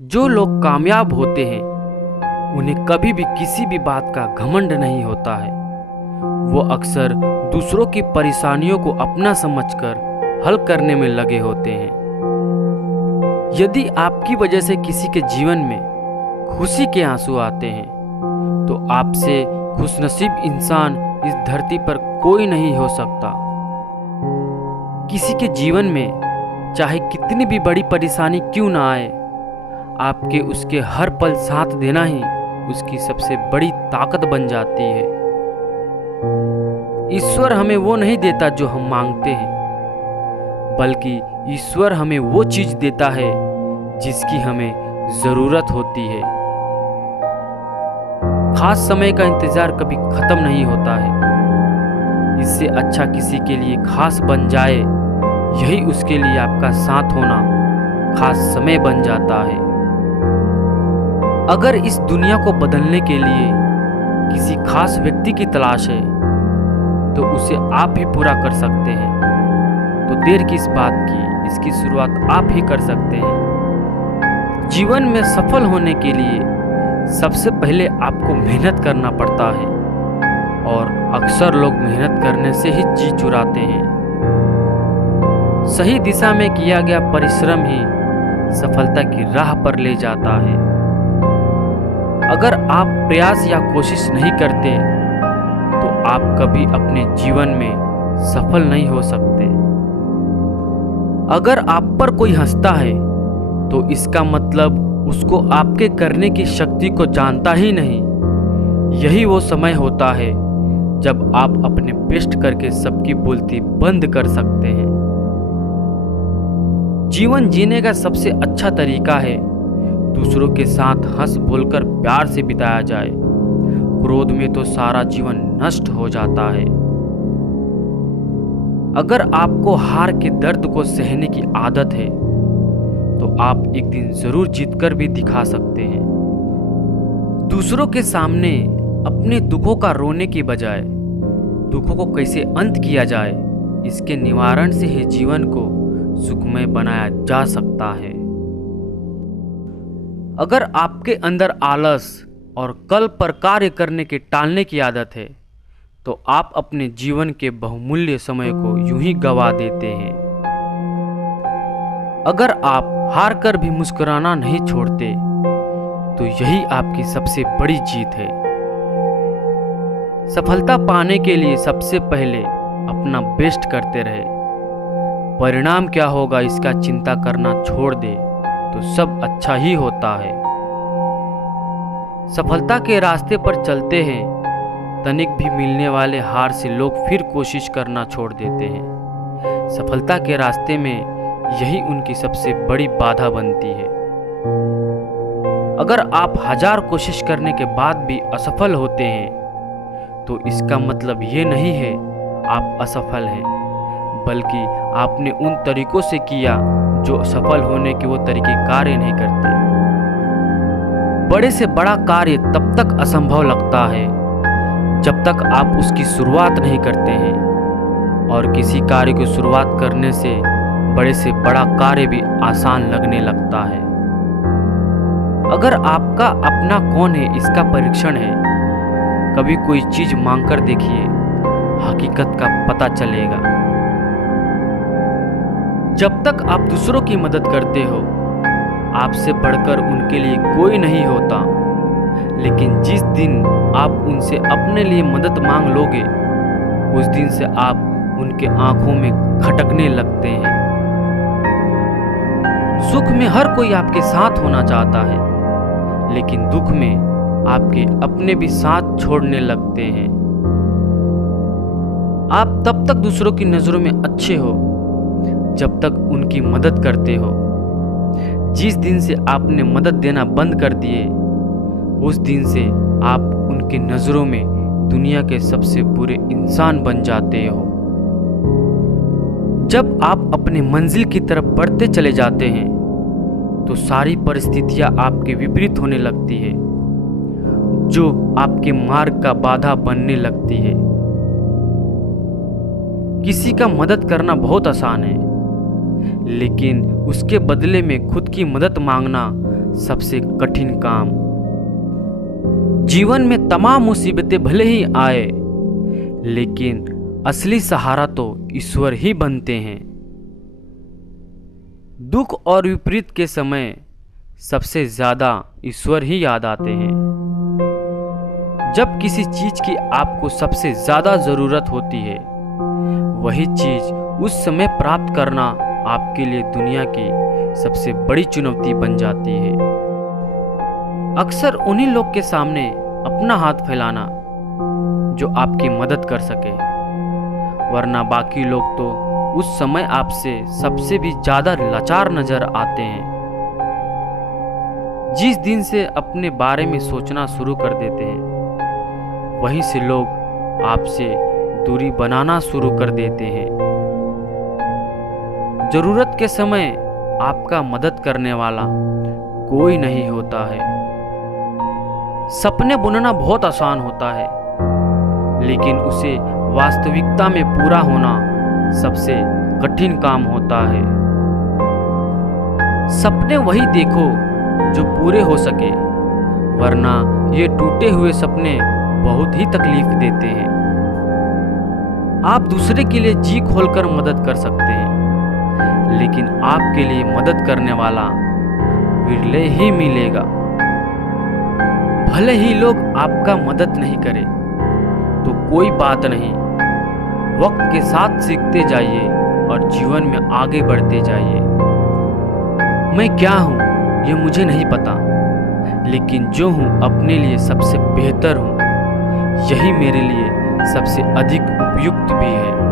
जो लोग कामयाब होते हैं उन्हें कभी भी किसी भी बात का घमंड नहीं होता है। वो अक्सर दूसरों की परेशानियों को अपना समझकर हल करने में लगे होते हैं। यदि आपकी वजह से किसी के जीवन में खुशी के आंसू आते हैं तो आपसे खुशनसीब इंसान इस धरती पर कोई नहीं हो सकता। किसी के जीवन में चाहे कितनी भी बड़ी परेशानी क्यों ना आए, आपके उसके हर पल साथ देना ही उसकी सबसे बड़ी ताकत बन जाती है। ईश्वर हमें वो नहीं देता जो हम मांगते हैं, बल्कि ईश्वर हमें वो चीज देता है जिसकी हमें जरूरत होती है। खास समय का इंतजार कभी खत्म नहीं होता है। इससे अच्छा किसी के लिए खास बन जाए, यही उसके लिए आपका साथ होना खास समय बन जाता है। अगर इस दुनिया को बदलने के लिए किसी खास व्यक्ति की तलाश है तो उसे आप ही पूरा कर सकते हैं। तो देर किस बात की, इसकी शुरुआत आप ही कर सकते हैं। जीवन में सफल होने के लिए सबसे पहले आपको मेहनत करना पड़ता है, और अक्सर लोग मेहनत करने से ही जी चुराते हैं। सही दिशा में किया गया परिश्रम ही सफलता की राह पर ले जाता है। अगर आप प्रयास या कोशिश नहीं करते तो आप कभी अपने जीवन में सफल नहीं हो सकते। अगर आप पर कोई हंसता है तो इसका मतलब उसको आपके करने की शक्ति को जानता ही नहीं। यही वो समय होता है जब आप अपने बेस्ट करके सबकी बोलती बंद कर सकते हैं। जीवन जीने का सबसे अच्छा तरीका है दूसरों के साथ हंस बोलकर प्यार से बिताया जाए। क्रोध में तो सारा जीवन नष्ट हो जाता है। अगर आपको हार के दर्द को सहने की आदत है तो आप एक दिन जरूर जीतकर भी दिखा सकते हैं। दूसरों के सामने अपने दुखों का रोने की बजाय दुखों को कैसे अंत किया जाए, इसके निवारण से ही जीवन को सुखमय बनाया जा सकता है। अगर आपके अंदर आलस और कल पर कार्य करने के टालने की आदत है तो आप अपने जीवन के बहुमूल्य समय को यूं ही गवा देते हैं। अगर आप हार कर भी मुस्कुराना नहीं छोड़ते तो यही आपकी सबसे बड़ी जीत है। सफलता पाने के लिए सबसे पहले अपना बेस्ट करते रहे। परिणाम क्या होगा इसका चिंता करना छोड़ दे तो सब अच्छा ही होता है। सफलता के रास्ते पर चलते हैं, तनिक भी मिलने वाले हार से लोग फिर कोशिश करना छोड़ देते हैं। सफलता के रास्ते में यही उनकी सबसे बड़ी बाधा बनती है। अगर आप 1000 कोशिश करने के बाद भी असफल होते हैं तो इसका मतलब ये नहीं है आप असफल हैं, बल्कि आपने उन तरीकों से किया जो सफल होने के वो तरीके कार्य नहीं करते। बड़े से बड़ा कार्य तब तक असंभव लगता है जब तक आप उसकी शुरुआत नहीं करते हैं, और किसी कार्य की शुरुआत करने से बड़े से बड़ा कार्य भी आसान लगने लगता है। अगर आपका अपना कौन है इसका परीक्षण है, कभी कोई चीज मांगकर देखिए, हकीकत का पता चलेगा। जब तक आप दूसरों की मदद करते हो, आपसे बढ़कर उनके लिए कोई नहीं होता। लेकिन जिस दिन आप उनसे अपने लिए मदद मांग लोगे, उस दिन से आप उनके आंखों में खटकने लगते हैं। सुख में हर कोई आपके साथ होना चाहता है, लेकिन दुख में आपके अपने भी साथ छोड़ने लगते हैं। आप तब तक दूसरों की नजरों में अच्छे हो जब तक उनकी मदद करते हो। जिस दिन से आपने मदद देना बंद कर दिए, उस दिन से आप उनकी नजरों में दुनिया के सबसे बुरे इंसान बन जाते हो। जब आप अपने मंजिल की तरफ बढ़ते चले जाते हैं तो सारी परिस्थितियां आपके विपरीत होने लगती है, जो आपके मार्ग का बाधा बनने लगती है। किसी का मदद करना बहुत आसान है, लेकिन उसके बदले में खुद की मदद मांगना सबसे कठिन काम। जीवन में तमाम मुसीबतें भले ही आए, लेकिन असली सहारा तो ईश्वर ही बनते हैं। दुख और विपरीत के समय सबसे ज़्यादा ईश्वर ही याद आते हैं। जब किसी चीज़ की आपको सबसे ज़्यादा ज़रूरत होती है, वही चीज़ उस समय प्राप्त करना आपके लिए दुनिया की सबसे बड़ी चुनौती बन जाती है। अक्सर उन्हीं लोग के सामने अपना हाथ फैलाना जो आपकी मदद कर सके, वरना बाकी लोग तो उस समय आपसे सबसे भी ज़्यादा लाचार नजर आते हैं। जिस दिन से अपने बारे में सोचना शुरू कर देते हैं, वहीं से लोग आपसे दूरी बनाना शुरू कर देते हैं। जरूरत के समय आपका मदद करने वाला कोई नहीं होता है। सपने बुनना बहुत आसान होता है, लेकिन उसे वास्तविकता में पूरा होना सबसे कठिन काम होता है। सपने वही देखो जो पूरे हो सके, वरना ये टूटे हुए सपने बहुत ही तकलीफ देते हैं। आप दूसरे के लिए जी खोलकर मदद कर सकते हैं, लेकिन आपके लिए मदद करने वाला विरले ही मिलेगा। भले ही लोग आपका मदद नहीं करें तो कोई बात नहीं, वक्त के साथ सीखते जाइए और जीवन में आगे बढ़ते जाइए। मैं क्या हूँ ये मुझे नहीं पता, लेकिन जो हूँ अपने लिए सबसे बेहतर हूँ, यही मेरे लिए सबसे अधिक उपयुक्त भी है।